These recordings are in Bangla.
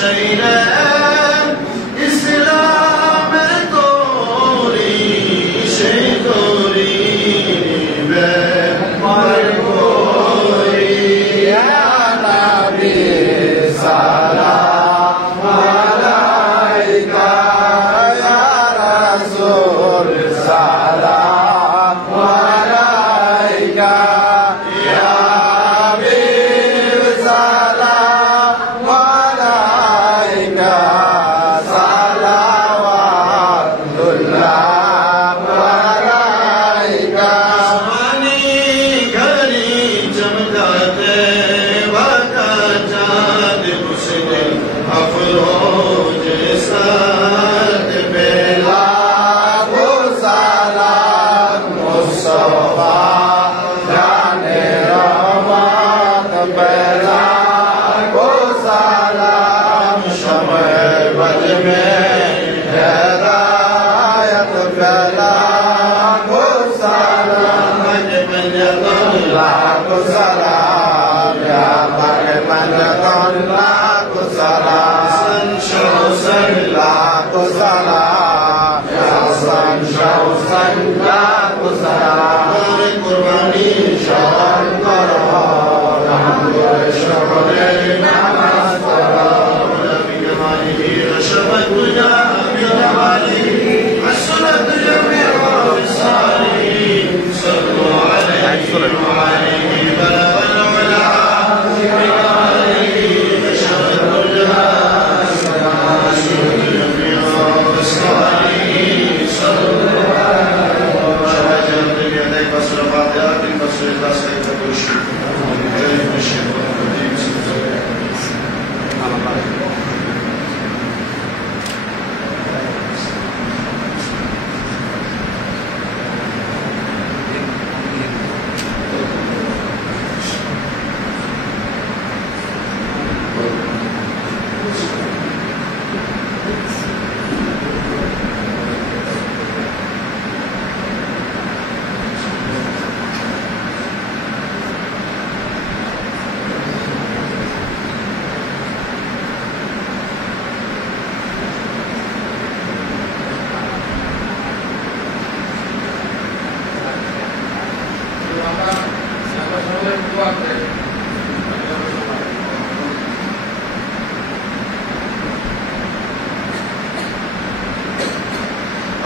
شيئا إسلام توري شيء توري بمرقوري يا نبي سلام عليك يا رسول سلام عليك يا حبيب سلام عليك صلوات الله عليك سمعني घरी चमकाते वका चाँद हुस्न अफरोज साथ बेला वो सलाम मुस्तफा जाने रहमत बेला वो सलाम शम्ए बद में हिदायत बेला वो सलाम लाख सलाम या मन लाख सलाम शौसन लाख सलाम या शौसन लाख सलाम कुर्बानी शान करो शबरे नमाज करो नबी जमाली रशबत दुनिया बिजमाली असलत जमीअ सालिहीन सल्लु अलैहि व अलैहि बलगल उला बिआलिही शरफुल जहान जमीअ सालिहीन सल्लु अलैहि व अलैहि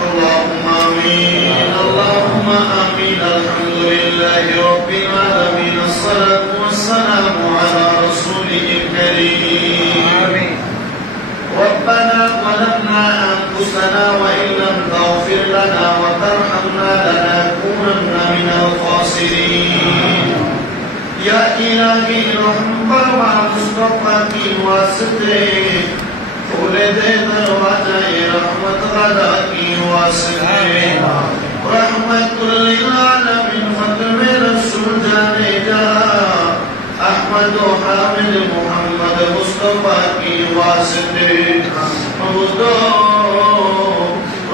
اللهم آمين اللهم آمين الحمد لله رب العالمين الصلاة والسلام على رسوله الكريم ربنا ظلمنا أنفسنا وإن لم تغفر لنا وترحمنا لنكونن من الخاسرين يا إلهي رحمة مع مصطفى की वास्ते खोले दे दरवाजा रहमत अदा की वास्ते रहमतुल लिल आलमीन फज़ल में रसूल जाने जा अहमद व हामिद मोहम्मद मुस्तफा की वास्ते खुदा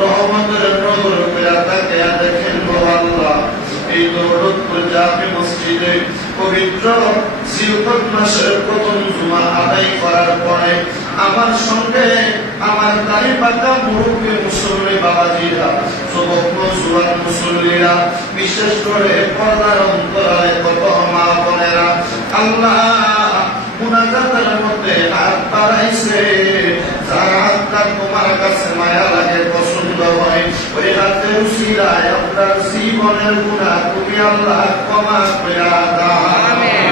रहमत नूर पे अता किया देखें वो अल्लाह এই দৌলতপুর জামে মসজিদে পবিত্র জিলহজ মাসের প্রথম জুমা আদায় করার পরে আমার সঙ্গে আমার দাড়ি পাকা মুরব্বী মুসল্লি বাবাজিরা যুবক জুয়ান মুসল্লিরা বিশেষ করে পর্দার অন্তরালে কত মা বোনেরা আল্লাহ মুনাজাতের মধ্যে হাত বাড়াইছে যারা হাতটা তোমার কাছে মায়া লাগে পছন্দ হয় ওই হাতের উসিলায় আপনার জীবনের গুনাহ তুমি আল্লাহ ক্ষমা করে দাও আমিন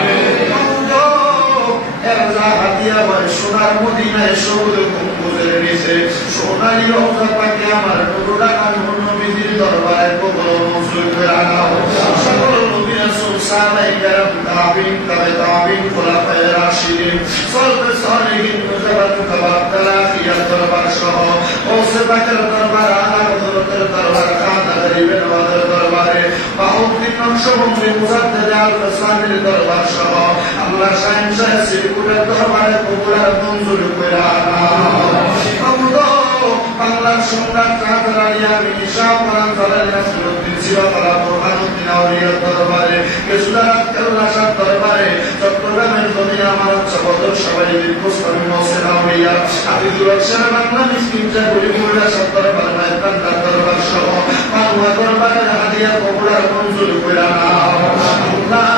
হাতিয়া হয় সোনার মদিনায় সবুজ গম্বুজের নিচে সোনালী রওজা পাকে আমার নুরুল আলম নবীর দরবারে কবুল মঞ্জুর করে নাও সকল নবী রাসূল সাহাবায়ে কেরাম তাবিঈন তাবে তাবিঈন খুলাফায়ে রাশিদিন সালফে সালিহিন মুজাবাত তাবাক্কালা খিয়ার দরবার সহ ওসে পাকের দরবার আলা হযরতের দরবার খানা গরিবের ওয়াদের দরবারে বাউদ্দিন নকশবন্দি মুজাদ্দিদ আল-কাসামির দরবার সহ আল্লাহ শাহেনশাহ শ্রীপুরের দরবারে কবুল মঞ্জুর করে নাও বাংলার সম্রাট কাদের আলী আমিন শাহ পরান দলের নাসিরউদ্দিন সিরাতালা বুরহানুদ্দিন আউলিয়ার দরবারে কেসুদারাত কেল্লা শাহ দরবারে চট্টগ্রামের দুনিয়া আমার বদর সবাই প্রস্তাব মহসেন আউলিয়া হাবিবুল্লাহ সারা বাংলা মিসকিন যা গরিব মহিলা সব দরবার মায়ের কান্দার দরবার সহ পালুয়া দরবারের হাদিয়া কবুলার মঞ্জুর করে নাও আল্লাহ।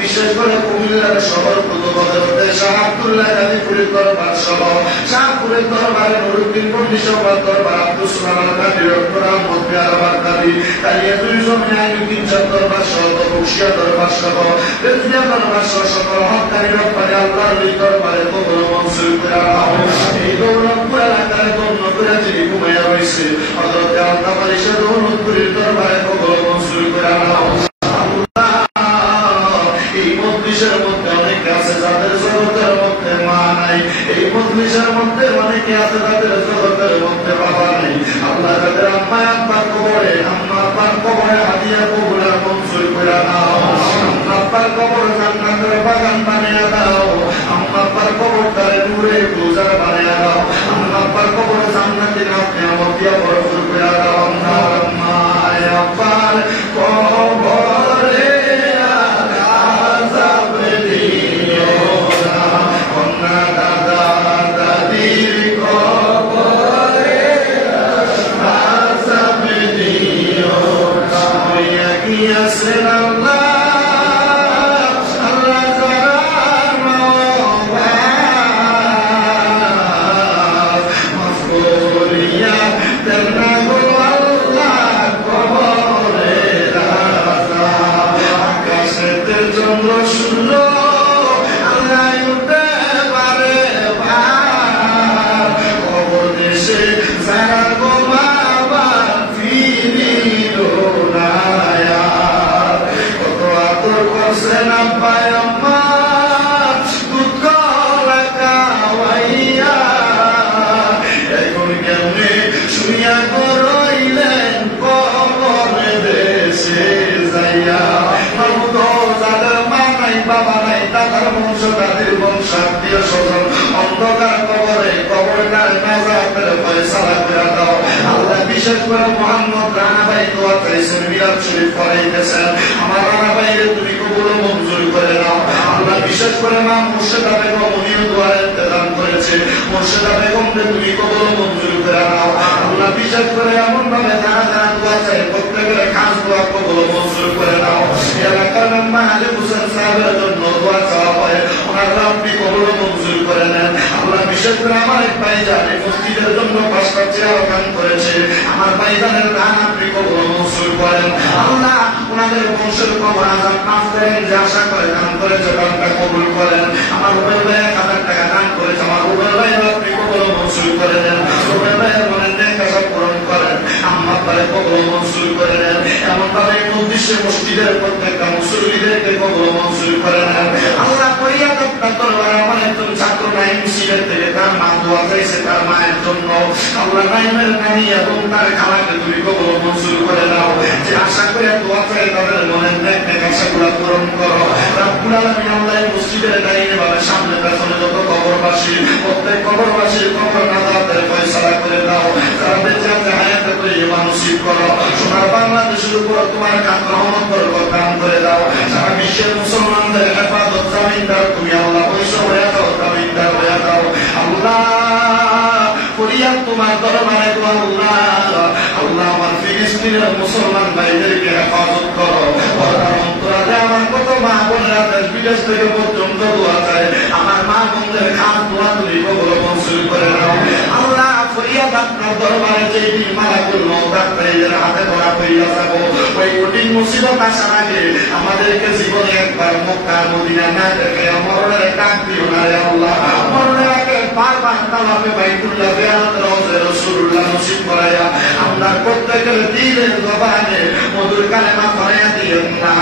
বিশেষ করে কুমিল্লার শহর পুতুবদরতে শাহ আব্দুল্লাহ গাজীপুরের দরবার সহ শাহপুরের দরবারে নুরুদ্দিন পন্ডি সবার দরবার আব্দুল সুবহান কাদির রহমত বিহার বাগদাদি কালিয়া দুই জমিন আইনুদ্দিন চাঁদ দরবার সহ বক্সিয়া দরবার সহ রেজিয়া দরবার সহ সকল হকারী রব্বানি আল্লাহর ওই দরবারে কবুল মঞ্জুর করে নাও। এই দৌলতপুর এলাকায় গণ্য করে যিনি ঘুমাইয়া রয়েছে হযরত আল্লাহ পালিশের দৌলতপুরের দরবারে কবুল মঞ্জুর করে নাও। এই মজলিসের মধ্যে অনেকে আছে যাদের জগতের মধ্যে মা নাই, এই মজলিসের মধ্যে অনেকে আছে যাদের জগতের মধ্যে বাবা নাই। আল্লাহ তাদের আম্মা আব্বার কবরে আম্মা আব্বার কবরে হাদিয়া কবুলের মঞ্জুর করে নাও। আম্মা আব্বার কবর জান্নাতের বাগান বানিয়ে দাও। আম্মা আব্বার কবরটারে নূরে গুলজার বানিয়ে দাও। আম্মা আব্বার কবর জান্নাতের নিয়ামত দিয়া ভরপুর করে দাও। আম্মা আব্বার কবরে অন্ধকার কবরে কবরটার নাজাতের ফয়সালা করে দাও। আল্লাহ বিশেষ করে মুহাম্মদ রানা ভাই দোয়া করেছেন মিলাদ শরীফ পড়াইতেছেন, আমার রানা ভাইয়ের তুমি কবুল মঞ্জুর করে নাও। আল্লাহ বিশেষ করে মা মুর্শিদা বেগম উনিও দোয়ার ইন্তজাম করেছে, মুর্শিদা বেগমকে তুমি কবুল মঞ্জুর করে নাও। আল্লাহ বিশেষ করে এমন ভাবে যারা যারা দোয়া চাই প্রত্যেকের খাস দোয়া কবুল মঞ্জুর করে নাও। এলাকার মেম্বার আলী হোসেন সাহেবের জন্য দোয়া চাওয়া হয়, ওনারা আপনি কবুল মঞ্জুর করে নেন। আল্লাহ বিশেষ করে আমার এক ভাইজান এই মসজিদের জন্য 5টা চেয়ার দান করেছে, আমার ভাইজানের দান আপনি কবুল মঞ্জুর করেন। আল্লাহ ওনাদের বংশের কবর আযাব মাফ করেন, যে আশা করে দান করেছে দানটা কবুল করেন। আমার রুবেল ভাই 1000 টাকা দান করেছে, আমার রুবেল ভাই আপনি কবুল মঞ্জুর করে নেন। রুবেল ভাইয়ের মনের নেক আশা পূরণ করেন, আম্মা পারে কবুল মঞ্জুর করে নেন। এমন ভাবে এই মসজিদের প্রত্যেকটা মুসল্লিদেরকে কবুল মঞ্জুর করে নেন। আল্লাহ করিয়া আপনার দরবারে আমার একজন ছাত্র নাইম সিলেট থেকে তার মা দোয়া চাইছে তার মায়ের জন্য। আল্লাহ নাইমের নানি এবং তার খালাকে তুমি কবুল মঞ্জুর করে নাও। যে আশা করে দোয়া চাই তাদের মনের নেক আশাগুলো পূরণ করো। রব্বুল আলামিন আল্লাহ এই মসজিদের দাঁড়িয়ে ভাবে সামনে পেছনে যত কবরবাসী প্রত্যেক কবরবাসীর কবর নাজাতের ফয়সালা করে দাও। যারা বেঁচে আছে হায়াতে করে ঈমান নসিব করো। সোনার বাংলাদেশের উপর তোমার রহমত বরকত দান করে দাও। সারা বিশ্বের মুসলমানদের হেফাজত জামিনদার তুমি আল্লাহ পয়সা হয়ে দাও, জামিনদার হয়ে দাও। আল্লাহ ফরিয়াদ তোমার দরবারে গো আল্লাহ। আল্লাহ আমার ফিলিস্তিনের মুসলমান ভাইদেরকে হেফাজত করো। অন্তরালে আমার কত মা বোনেরা দেশ বিদেশ থেকে পর্যন্ত দোয়া চায়, আমার মা বোনদের খাস দোয়া তুমি কবুল মঞ্জুর করে নাও। আল্লাহ ফরিয়াদ আপনার দরবারে যে মালাকুল মউত আপনাদের হাতে ধরা হইয়া যাবো, ওই কঠিন মুসিবত আসার আগে আমাদেরকে জীবনে একবার মক্কা মদিনা না দেখে মরণের ডাক দিও না রে আল্লাহ। মরণের আগে বারবার তাওয়াফে বাইতুল্লাহ জিয়ারত রওজা রাসূলুল্লাহ নসিব করায়া আমরা প্রত্যেকের দিলের জবানে মধুর কালেমা পড়াইয়া দিও না।